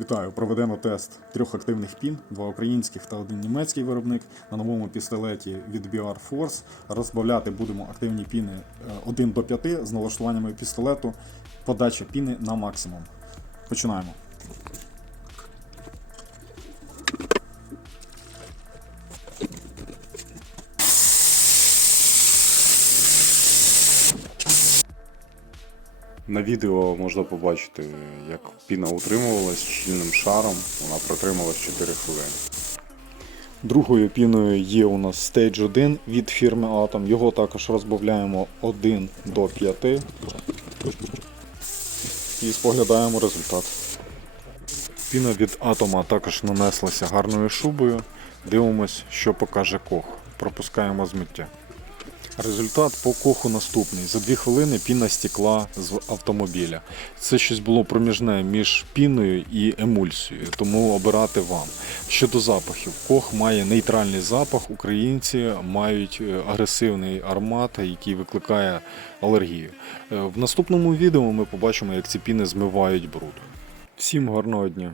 Вітаю! Проведено тест трьох активних пін, два українських та один німецький виробник на новому пістолеті від BR Force. Розбавляти будемо активні піни е, 1 до 5 з налаштуваннями пістолету. Подача піни на максимум. Починаємо. На відео можна побачити, як піна утримувалась щільним шаром, вона протрималась 4 хвилини. Другою піною є у нас Stage 1 від фірми Atom. Його також розбавляємо 1 до 5 і споглядаємо результат. Піна від Атома також нанеслася гарною шубою. Дивимось, що покаже кох. Пропускаємо змиття. Результат по коху наступний. За 2 хвилини піна стекла з автомобіля. Це щось було проміжне між піною і емульсією, тому обирати вам. Щодо запахів, кох має нейтральний запах. Українці мають е, агресивний аромат, який викликає алергію. Е, В наступному відео ми побачимо, як ці піни змивають бруд. Всім гарного дня!